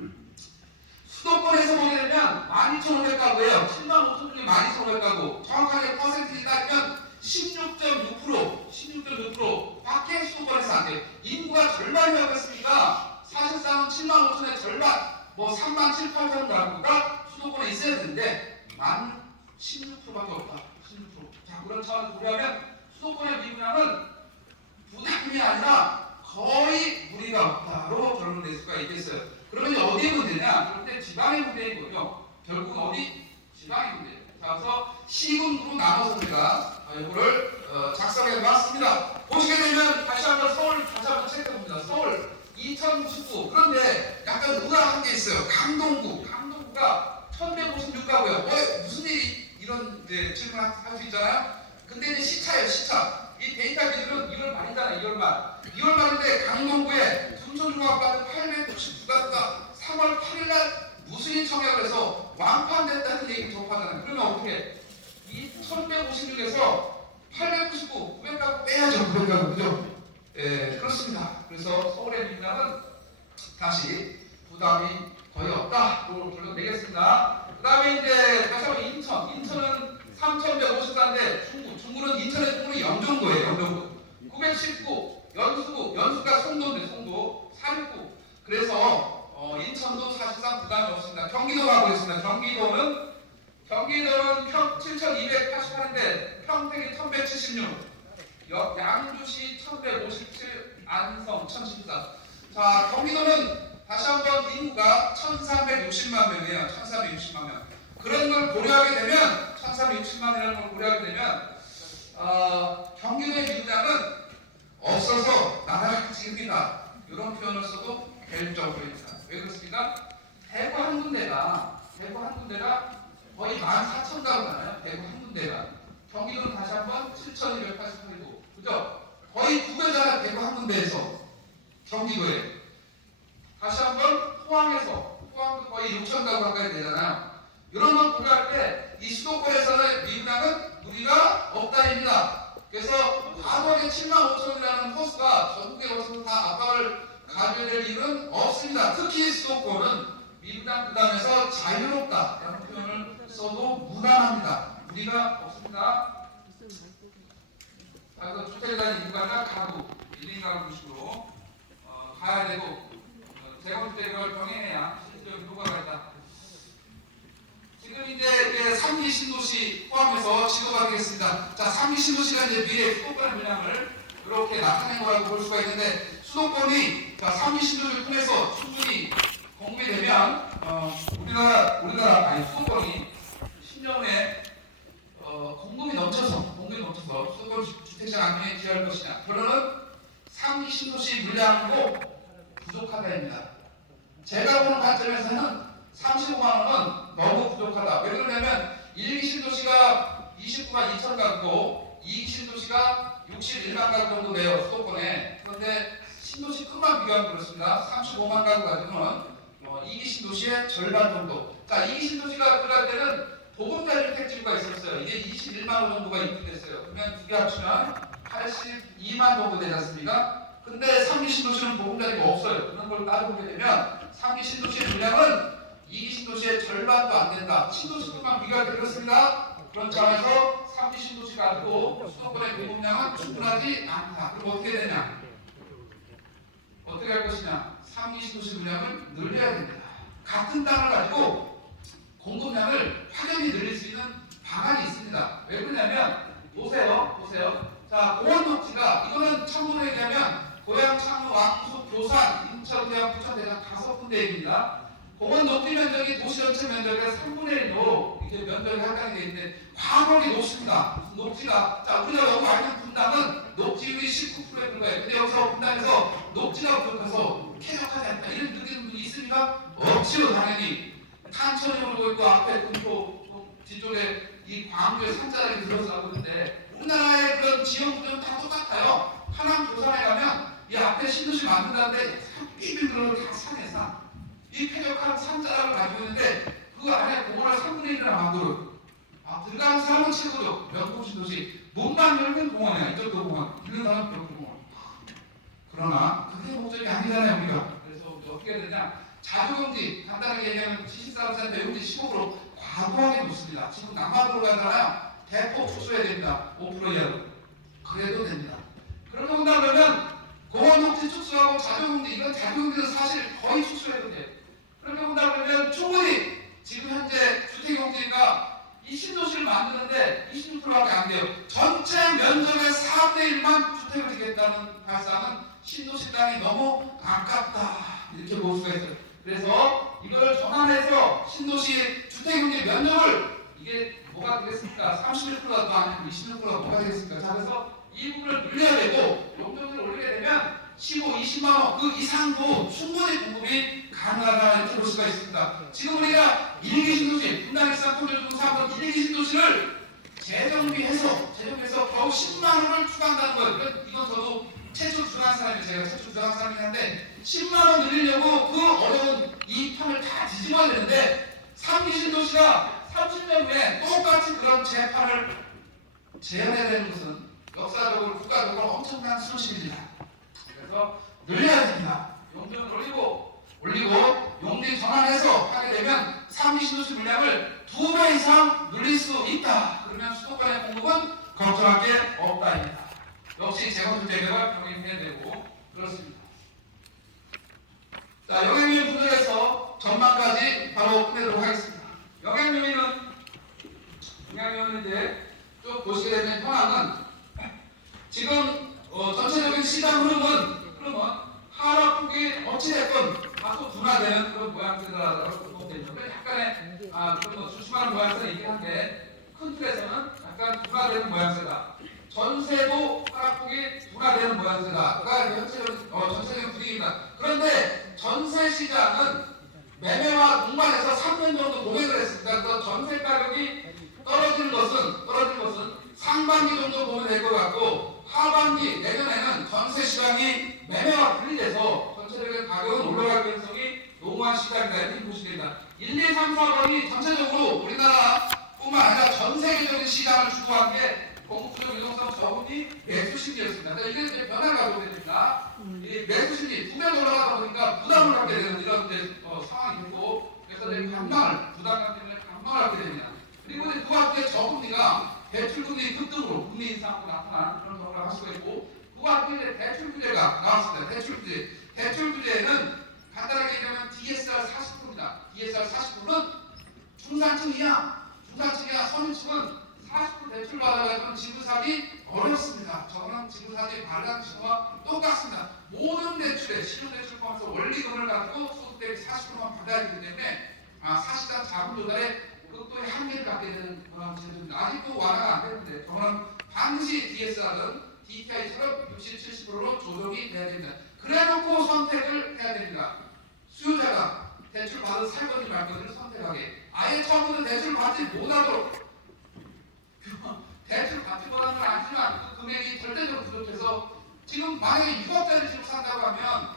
수도권에서 보게 되면 12,500가구예요. 7만 5천 중에 12,500가구. 정확하게 퍼센티지 따지면 16.6% 밖에 수도권에서 안 돼요. 인구가 절반이라고 했으니까 사실상 7만 5천의 절반, 뭐 3만 7, 8천 가구가 수도권에 있어야 되는데 만 16%밖에 없다. 16%. 자, 그런 차원에서 보면 수도권의 미분양은 부담이 아니라 거의 무리가 없다로 결론낼 수가 있겠어요. 그러면 어디에 문제냐? 그런데 지방의 문제인 거죠. 결국은 어디? 지방의 문제예요. 자, 그래서 시군구로 나눠서 제가 이거를 작성해 봤습니다. 보시게 되면 다시 한번 서울 다시 한번 체크해 봅니다. 서울 2099. 그런데 약간 우아한 게 있어요. 강동구가 1156가구예요. 무슨 일이 이런 질문을 할 수 있잖아요. 근데 이제 시차예요. 시차. 이 데이터 기준은 2월 말이잖아요. 2월 말. 2월 말인데 강동구에 둔촌중학교가 899가구가 3월 8일날 무수인 청약을 해서 완판됐다는 얘기를 접하잖아요. 그러면 어떻게? 이 1156에서 899, 900가구 빼야죠. 900가구. 그죠? 예, 그렇습니다. 그래서 서울의 민당은 다시 부담이 거의 없다로 결론 내겠습니다. 그 다음에 이제 다시 한번 인천은 3,154인데 중구는 인천의 중구는 영종도예요. 영종도. 919, 연수가 송도인데 송도 469. 그래서 인천도 사실상 부담이 없습니다. 경기도 가보겠습니다. 경기도는 7,288인데 평택이 1,176, 양주시 1,157, 안성 1,014. 자, 경기도는 다시 한번 인구가 1,360만 명이에요. 1,360만 명. 그런 걸 고려하게 되면 1,360만이라는 걸 고려하게 되면 경기도의 민주당은 없어서 나라가 지금이다. 이런 표현을 써도 될 정도입니다. 왜 그렇습니까? 대구 한 군데가 거의 14,000가구잖아요. 대구 한 군데가. 경기도는 다시 한번 7,288구. 그죠? 거의 2배잖아요. 대구 한 군데에서. 경기도에. 다시 한번 포항도 거의 6,000가구 가까이 되잖아요. 이런 걸 고려할 때 이 수도권에서는 민주당은 무리가 없다입니다. 그래서 과거의 7만 5천이라는 포스가 전국에 걸쳐서 다 압박을 가져야 될 일은 없습니다. 특히 수도권은 민당부담에서 자유롭다라는 표현을 써도 무난합니다. 무리가 없습니다. 그래서 주택에 대한 인가가 가구, 1, 2가구 구식으로 가야 되고 재건주택을 병행해야 실질적인 효과가 있다. 지금 이제 3기 신도시 포함해서 지도가 되겠습니다. 자, 3기 신도시가 이제 미래 수도권의 물량을 이렇게 나타낸 거라고 볼 수가 있는데 수도권이 3기 신도시를 통해서 충분히 공급이 되면 우리나라 아니 수도권이 10년 후에 공급이 넘쳐서 수도권 주택장 안정에 기여할 것이냐. 결론은 3기 신도시 물량으로 부족하다입니다. 제가 보는 관점에서는 35만 원은 너무 부족하다. 왜 그러냐면 1기 신도시가 29만 2천 가구고 2기 신도시가 61만 가구 정도 돼요. 수도권에. 그런데 신도시 끝만 비교하면 그렇습니다. 35만 가구 가지고는 2기 신도시의 절반 정도. 자, 2기 신도시가 들어갈 때는 보금자리 주택지구가 있었어요. 이게 21만 호 정도가 입주됐어요. 그러면 두 개 합치면 82만 정도 되지 않습니까? 근데 3기 신도시는 보금자리가 없어요. 그런 걸 따져보게 되면 3기 신도시의 물량은 2기 신도시의 절반도 안 된다. 신도시만 비교할 때 그렇습니다. 그런 차원에서 3기 신도시가 아니고 수도권의 공급량은 충분하지 않다. 그럼 어떻게 되냐? 어떻게 할 것이냐? 3기 신도시 물량을 늘려야 됩니다. 같은 땅을 가지고 공급량을 확연히 늘릴 수 있는 방안이 있습니다. 왜 그러냐면 보세요. 자, 공원 녹지가 이거는 참고로 얘기하면 고양, 창원, 왕수, 교산, 인천, 대학, 부천, 대전 5군데 얘기입니다. 공원 녹지 면적이 도시 전체 면적의 3분의 1로 이렇게 면적이 할당이 되어 있는데 과거이 높습니다. 녹지가 자 우리가 여기 와 있는 분당은 녹지율이 19%에 불과해요. 근데 여기서 분당에서 녹지가 부족해서 쾌적하지 않다. 이런 느끼는 분이 있습니까? 없지요 당연히. 탄천이 오르고 있고 앞에 군포 뒤쪽에 이 광주의 산자락이 들어서 나오고 있는데 우리나라의 그런 지형 구조는 다 똑같아요. 하남 조산에 가면 이 앞에 신도시 만든다는데 삐삐들어도 다 산에 산. 이 쾌적한 산자락을 가지고 있는데 그 안에 공원을 3분의 1이나 만들어요. 들어가는 사람은 최고죠. 명동 신도시. 문만 열면 공원이야. 이쪽도 공원. 있는 사람은 별도 공원. 그러나 그게 목적이 아니잖아요 우리가. 그래서 어떻게 해야 되냐. 자조용지 간단하게 얘기하면 74% 용지 15% 과도하게 높습니다. 지금 남한으로 가잖아요. 대폭 축소해야 됩니다. 5% 이하로. 그래도 됩니다. 그러고 본다면 공원 녹지 축소하고 자조용지 이건 자조용지는 사실 거의 축소해도 돼요. 그렇게 본다면 충분히 지금 현재 주택용지가 이 신도시를 만드는데 26%밖에 안 돼요. 전체 면적의 4분의 1만 주택을 짓겠다는 발상은 신도시 땅이 너무 아깝다 이렇게 볼 수가 있어요. 그래서 이걸 전환해서 신도시 주택용지 면적을 이게 뭐가 되겠습니까? 31%도 아니고 26%가 뭐가 되겠습니까? 자, 그래서 이 부분을 늘려야 되고 용적을 올리게 되면 15, 20만원 그 이상도 충분히 공급이 가능하다 이렇게 볼 수가 있습니다. 지금 우리가 1기 신도시, 분당 일산 토지를 두고 사업한 1기 신도시를 재정비해서 겨우 10만원을 추가한다는 거예요. 이건 저도 최초 주장한 사람이 제가 최초 주장한 사람이긴 한데 10만원 늘리려고 그 어려운 이 판을 다 뒤집어야 되는데 3기 신도시가 30년 후에 똑같이 그런 재판을 재현해야 되는 것은 역사적으로 국가적으로 엄청난 수식입니다. 그래서 늘려야 됩니다. 용적을 올리고 용지 전환해서 하게 되면 3기 신도시 물량을 2배 이상 늘릴 수 있다. 그러면 수도권의 공급은 걱정할 게 없다입니다. 역시 재건축 대결을 병행해야 되고 그렇습니다. 자, 영향유인 분석에서 전망까지 바로 끝내도록 하겠습니다. 영향유인은 이제 쭉 보시게 되면 현황은 지금 전체적인 시장 흐름은 하락폭이 어찌됐건 다소 둔화되는 그런 모양새라고 보면 되죠. 약간의 그런 주춤한 모양새는 있긴 한데 큰 틀에서는 약간 둔화되는 모양새다. 전세도 하락폭이 둔화되는 모양새다가 전체적인 분위기입니다. 그런데 전세 시장은 매매와 동반해서 3년 정도 동행을 했습니다. 그래서 전세 가격이 떨어지는 것은 상반기 정도 보면 될 것 같고 하반기 내년에는 전세 시장이 매매와 분리돼서 전체적인 가격은 올라갈 가능성이 농후한 시장이다 이렇게 보시면 됩니다. 1, 2, 3, 4번이 전체적으로 우리나라뿐만 아니라 전 세계적인 시장을 주도한 게 공급적 유동성 저분이 매수 심리였습니다. 이게 이제 변화가 오게 됩니다. 이 매수 심리 2배 올라가다 보니까 부담을 하게 되는 이런 상황이 있고 투자자들의 관망을 부담감 때문에 관망을 하게 됩니다. 그리고 이제 그 와중에 저금리가 대출금리 급등으로 금리 인상으로 나타난 그런 경우를 할 수가 있고 그 와중에 이제 대출 규제가 나왔습니다. 대출 규제는 간단하게 얘기하면 DSR 40%입니다. DSR 40%는 중산층이야 서민층은 40% 대출 받아가지고 지불사기 어렵습니다. 저는 지불사기 발행 시와 똑같습니다. 모든 대출에 신용대출 포함해서 원리금을 가지고 소득 대비 40%만 받아야 되기 때문에 사실상 자금 조달에 그것도 한계를 갖게 되는 그런 제도입니다. 아직도 완화가 안 되는데 저는 반드시 DSR은 DTI처럼 60, 70%로 조정이 돼야 됩니다. 그래놓고 선택을 해야 됩니다. 수요자가 대출 받은 살 건지 말 건지를 선택하게 아예 처음부터 대출 받지 못하도록 대출 받지 못하는 건 아니지만 그 금액이 절대적으로 부족해서 지금 만약에 6억짜리 집을 산다고 하면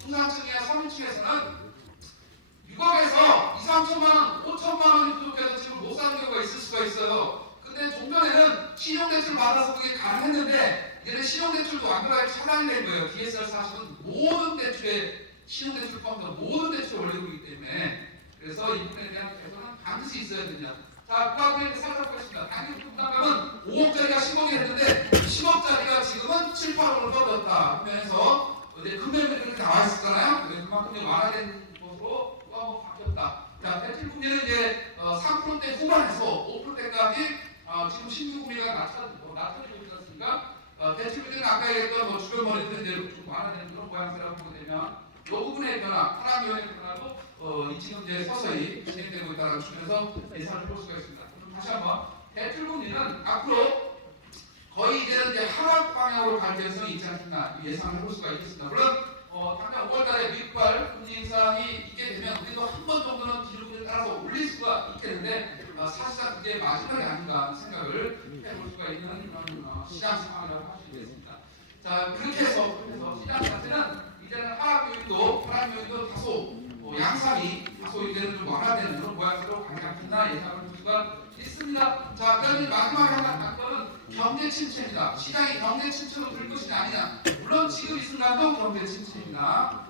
중산층이나 서민층에서는 6억에서 2, 3천만 원, 5천만 원이 부족해서 집을 못 사는 경우가 있을 수가 있어요. 근데 종전에는 신용대출 받아서 그게 가능했는데 이제는 신용대출도 완벽하게 차단이 된 거예요. DSR 40은 모든 대출에 신용대출 포함해서 모든 대출에 올리기 때문에 그래서 이 부분에 대한 개선은 반드시 있어야 됩니다. 자, 그 앞에 살펴보겠습니다. 단기 부담감은 5억짜리가 10억이 됐는데 10억짜리가 지금은 7, 8억으로 떨어졌다. 그러면서 이제 금액이 그렇게 나와 있었잖아요. 그만큼 완화된 것으로 또 한번 바뀌었다. 자, 대출 금리는 이제 3%대 후반에서 5%대까지 지금 신규 금리가 낮춰지고 있지 않습니까? 대출 금리는 아까 얘기했던 주변 머리들은 이제 좀 완화되는 그런 모양새라고 보게 되면 이 부분의 변화, 하락요인의 변화도 지금 이제 서서히 진행되고 있다는 측면에서 예상을 볼 수가 있습니다. 그럼 다시 한번 대출 금리는 앞으로 거의 이제는 이제 하락 방향으로 갈 가능성이 있지 않겠나 예상을 해볼 수가 있겠습니다. 물론 당장 5월달에 미국발 금리 인상이 있게 되면 우리도 한 번 정도는 기준금리를 따라서 올릴 수가 있겠는데 사실상 그게 마지막이 아닌가 하는 생각을 해볼 수가 있는 그런 시장 상황이라고 할 수 있겠습니다. 자, 그렇게 해서 시장 자체는 이제는 하락 요인도 다소 양상이 다소 이제는 좀 완화되는 그런 모양새로 가지 않겠나 예상을 볼 수가 있습니다. 자, 그러면 마지막에 하나 관건은 경제 침체입니다. 시장이 경제 침체로 들 것이냐 아니냐. 물론 지금 이 순간도 경제 침체입니다.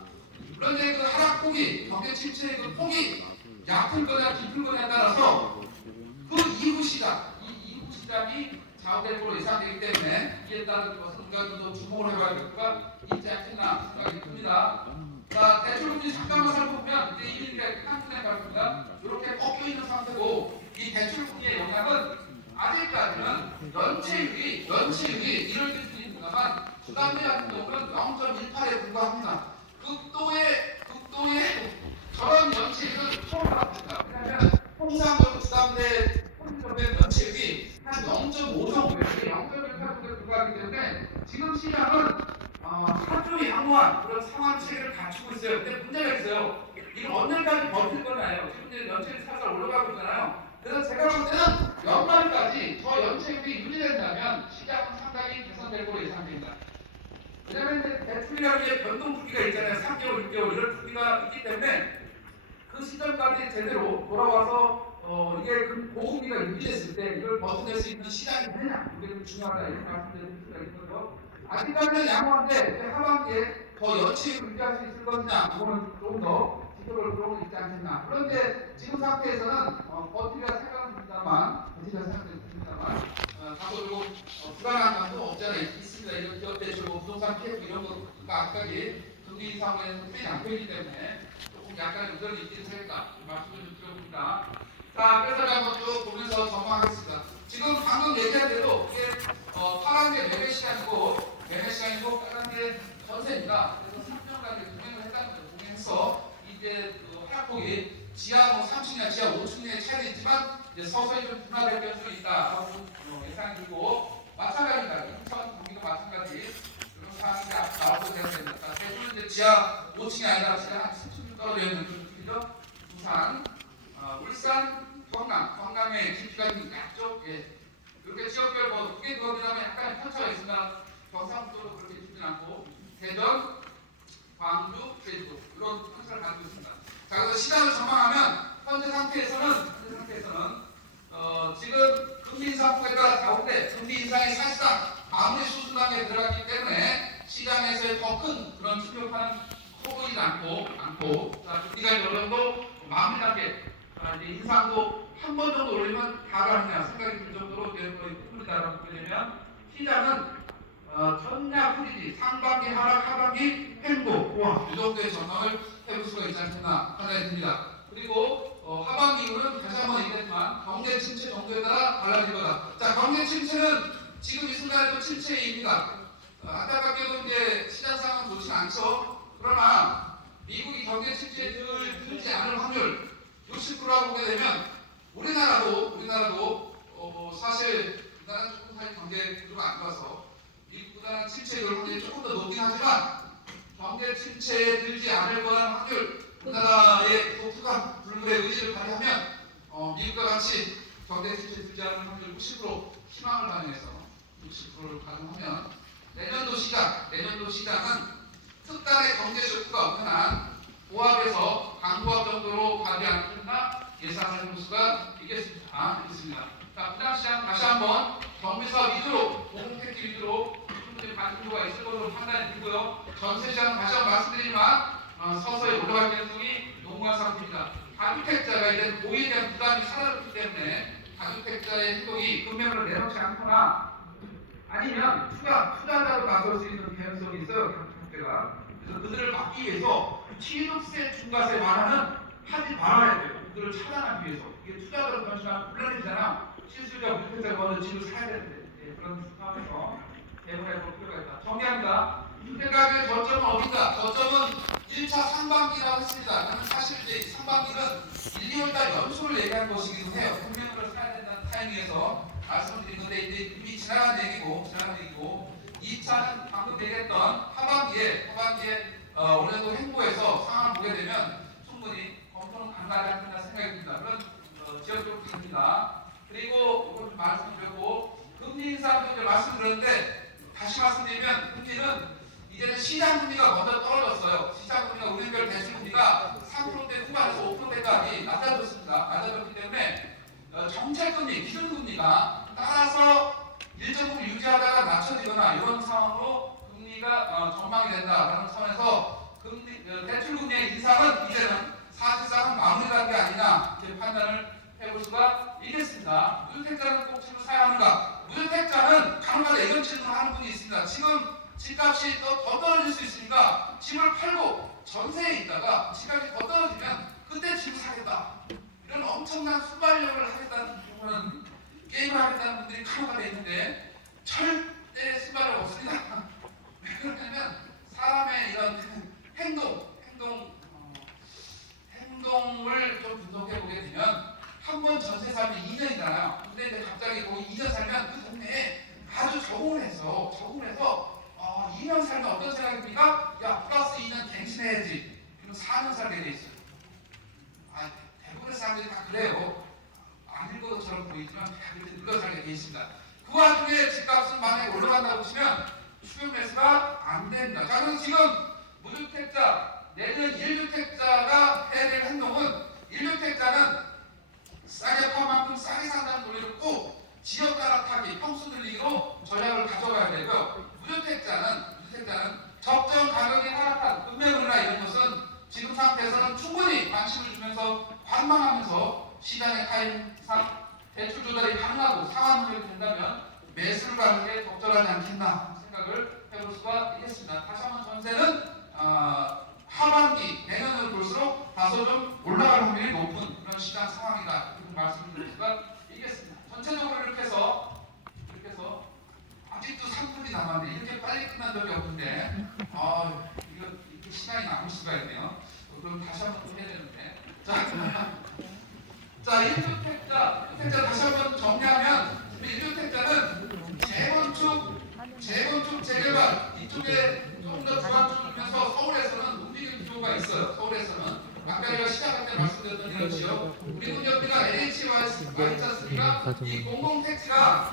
물론 이제 그 하락폭이 경제 침체의 그 폭이 얕을 거냐 깊을 거냐에 따라서 그 이후 시장이 좌우될 걸로 예상되기 때문에 이에 따른 것은 우리가 좀 더 주목을 해봐야 될 거가 있지 않겠나 생각이 듭니다. 자, 대출금리 잠깐만 살펴보면 이제 이미 한국은행 발표가 이렇게 꺾여 있는 상태고 이 대출금리의 영향은 아직까지는 연체율이 1월 기준입니다만 주담대 같은 경우는 0.18에 불과합니다. 극도의 저런 연체율은 처음 봤습니다. 왜냐하면 통상적으로 주담대 연체율이 한 0.5 정도예요. 0.18 정도에 불과하기 때문에 지금 시장은 사주 양호한 그런 상황 체계를 갖추고 있어요. 근데 문제가 있어요. 이걸 언제까지 버틸 거냐요. 지금 이제 연체율이 살살 올라가고 있잖아요. 그래서 제가 볼 때는 연말까지 저 연체율이 유지된다면 시장은 상당히 개선될 걸로 예상됩니다. 왜냐하면 이제 대출이라는 게 변동 주기가 있잖아요. 3개월, 6개월 이런 주기가 있기 때문에 그 시점까지 제대로 돌아와서 이게 고금리가 유지됐을 때 이걸 버텨낼 수 있는 시장이 되냐 이게 좀 중요하다 이렇게 말씀드릴 수가 있는 거죠. 아직까지는 양호한데 하반기에 더 연체율을 유지할 수 있을 것이냐 그거는 조금 더 지켜볼 필요는 있지 않겠나. 그런데 지금 상태에서는 버티기가 생각은 듭니다만 다소 좀 불안한 감도 없지 않아 있습니다. 이런 기업 대출, 부동산 PF 이런 거가 아까지 금리 인상에서 크게 양표이기 때문에 조금 약간의 우려는 있긴 하겠다 말씀을 좀 드려봅니다. 자, 그래서 한번 쭉 보면서 전망하겠습니다. 지금 방금 얘기한 대로 이게 파란 게 매매 시장이고 파란 게 전세입니다. 그래서 3년간 동행을 했다는 거죠. 동행해서 이제 그 하락폭이 지하 3층이나 지하 5층의 차이는 있지만 이제 서서히 좀 둔화될 가능성이 있다라고 예상이 들고 마찬가지입니다. 인천 경기도 마찬가지 이런 상황이 나오고 돼야 됩니다. 대부분 이제 지하 5층이 아니라 지하 한 10층 떨어져 있는 그런 쪽이죠. 부산, 울산, 경남의 깊이가 약쪽 이렇게 지역별 두개 그거보다는 약간의 편차가 있으나 경상도도 그렇게 깊진 않고 대전, 광주, 제주도 이런 편차를 가지고 있습니다. 자, 그래서 시장을 전망하면 현재 상태에서는 지금 금리 인상 폭에 따라 가운데 금리 인상이 사실상 마무리 수순단계에 들어갔기 때문에 시장에서의 더 큰 그런 충격파는 커 보이지 떨어지지 않고, 자, 금리가 어느 정도 마무리 단계, 이제 인상도 한 번 정도 올리면 다가느냐 생각이 들 정도로 되는 거의 풍물이다라고 보게 되면 시장은 전략 흐리지 상반기 하락 하반기 행복 이 정도의 전망을 해볼 수가 있지 않겠나 생각이 듭니다. 그리고 하반기 이후는 다시 한번 얘기했지만 경제 침체 정도에 따라 달라질 거다. 자, 경제 침체는 지금 이 순간에도 침체입니다. 안타깝게도 이제 시장 상황은 좋지 않죠. 그러나 미국이 경제 침체에 들지 않을 확률 60%라고 보게 되면 우리나라도 사실 우리나라는 조금 사실 경제 구조가 안 좋아서 미국보다는 침체의 확률이 조금 더 높긴 하지만 경제 침체에 들지 않을 거라는 확률 우리나라의 독특한 불굴의 의지를 발휘하면 미국과 같이 경제 침체에 들지 않을 확률 60% 희망을 반영해서 60%를 가능하면 내년도 시장은 특단의 경제 쇼크가 없는 한 보합에서 강보합 정도로 가지 않겠나 예상을 해볼 수가 있겠습니다. 자, 부장시장 다시 한번 정비사업 위주로, 공공택지 위주로 충분히 관심도가 있을 것으로 판단이 들고요. 전세시장 다시 한번 말씀드리지만 서서히 올라갈 가능성이 농후한 상태입니다. 다주택자가 이제 고의에 대한 부담이 사라졌기 때문에 다주택자의 행동이 금매물을 내놓지 않거나 아니면 투자자로 나설 수 있는 가능성이 있어요. 다주택자가. 그래서 그들을 막기 위해서 취득세, 중과세 완화는 하지 말아야 돼요. 그들을 차단하기 위해서. 이게 투자자로 변신하면 곤란해지잖아. 실수요자, 무주택자가 먼저 집을 사야 되는데 그런 상황에서 대응해 볼 필요가 있다. 정리합니다. 주택가격의 저점은 어딘가? 저점은 1차 상반기라고 했습니다. 그러면 사실 이제 상반기는 1, 2월달 연초를 얘기한 것이기도 해요. 금매물을 사야 된다는 타이밍에서 말씀드린 건데 이제 이미 지나간 얘기고 2차는 방금 얘기했던 하반기에 어느 정도 행보에서 상황을 보게 되면 충분히 검토는 가능하지 않겠나 생각이 듭니다. 그런 지역적으로 갑니다. 그리고 이걸 좀 말씀드렸고 금리 인상도 이제 말씀드렸는데 다시 말씀드리면 금리는 이제는 시장 금리가 먼저 떨어졌어요. 시장 금리가 은행별 대출 금리가 3%대 후반에서 5%대까지 낮아졌기 때문에 정책 금리, 기준 금리가 따라서 일정을 유지하다가 낮춰지거나 이런 상황으로 금리가 전망이 된다라는 선에서 대출 금리의 인상은 이제는 사실상은 마무리된 게 아니냐 이렇게 판단을 해볼 수가 있겠습니다. 무주택자는 꼭 집을 사야 하는가? 무주택자는 간혹가다 이런 질문을 하는 분이 있습니다. 지금 집값이 더 떨어질 수 있으니까 집을 팔고 전세에 있다가 집값이 더 떨어지면 그때 집을 사겠다. 이런 엄청난 순발력을 하겠다는 부분은 게임을 하겠다는 분들이 간혹가다 있는데 절대 순발력 없습니다. 왜 그러냐면 사람의 이런 행동을 좀 분석해 보게 되면 한 번 전세 살면 2년이잖아요. 근데 이제 갑자기 거기 2년 살면 그 동네에 아주 적응을 해서 2년 살면 어떤 생각입니까? 야, 플러스 2년 갱신해야지. 그럼 4년 살게 돼 있어요. 대부분의 사람들이 다 그래요. 아닐 것처럼 보이지만 그렇게 늙어 살게 돼 있습니다. 그 와중에 집값은 만약에 올라간다고 치면 추격 매수가 안 됩니다. 자, 그럼 지금 무주택자, 내년 1주택자가 해야 될 행동은 1주택자는 싸게 판 만큼 싸게 산다는 논리를 꼭 지역 갈아타기, 평수 늘리기로 전략을 가져가야 되고요. 무주택자는 적정 가격이 하락한 금매물이나 이런 것은 지금 상태에서는 충분히 관심을 주면서 관망하면서 시장의 타임상 대출 조달이 가능하고 상한 능력이 된다면 매수를 가는 게 적절하지 않겠나 생각을 해볼 수가 있겠습니다. 다시 한번 전세는 하반기 내년으로 볼수록 다소 좀 올라갈 확률이 높은 그런 시장 상황이다. 이렇게 말씀드릴 수가 있겠습니다. 전체적으로 이렇게 해서 아직도 3분이 남았네. 이렇게 빨리 끝난 적이 없는데 이거 이렇게 시간이 남을 수가 있네요. 그럼 다시 한번 또 해야 되는데 자 1주택자 다시 한번 정리하면 우리 1주택자는 재건축, 재개발 이쪽에 조금 더 주안점을 주면서 서울에서는 움직이는 구조가 있어요. 서울에서는 아까 제가 시작할 때 말씀드렸던 이런 지역 우리 군역비가 NH와 있지 않습니까? 이 공공택지가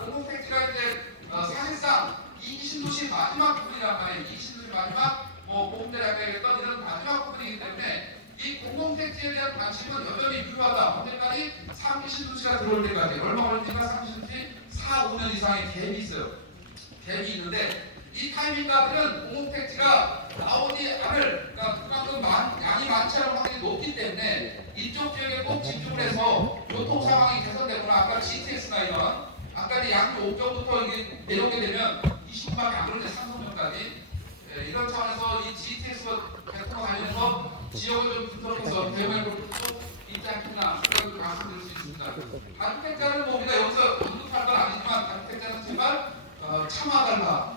이제 사실상 이 신도시 마지막 부분이란 말이에요. 이 신도시 마지막 보험대라고 얘기했던 이런 마지막 부분이기 때문에 이 공공택지에 대한 관심은 여전히 유효하다. 언제까지 3기 신도시가 들어올 때까지 얼마 걸리니까 3기 신도시 4, 5년 이상의 갭이 있어요. 갭이 있는데 이 타이밍까지는 공공택지가 나오지 않을 그러니까 그만큼 많은 옥경부터 이게 내려오게 되면 20분밖에 안 걸리네, 삼성역까지. 예, 이런 차원에서 이 GTX 개통과 관련해서 지역을 좀 분석해서 대응할 것도 있지 않겠나 그런 말씀드릴 수 있습니다. 다주택자는 뭐 우리가 여기서 언급할 건 아니지만 다주택자는 제발 참아달라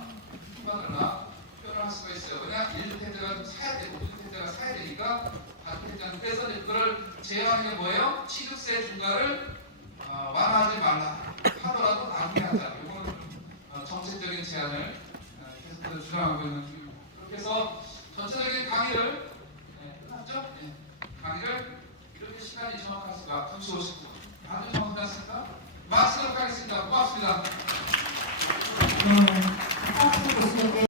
표현을 할 수가 있어요. 왜냐 1주택자가 좀 사야 되고 5주택자가 사야 되니까 다주택자는 그래서 그걸 제어하는 게 뭐예요? 취득세 중과를 완화하지 말라 하더라도 나중에 하자. 이거는 좀 정책적인 제안을 계속 주장하고 있는 중입니다. 그렇게 해서 전체적인 강의를 끝났죠? 강의를 이렇게 시간이 정확할 수가 2시 50분 아주 정확하지 않습니까? 마치도록 하겠습니다. 고맙습니다. 박수 교수님께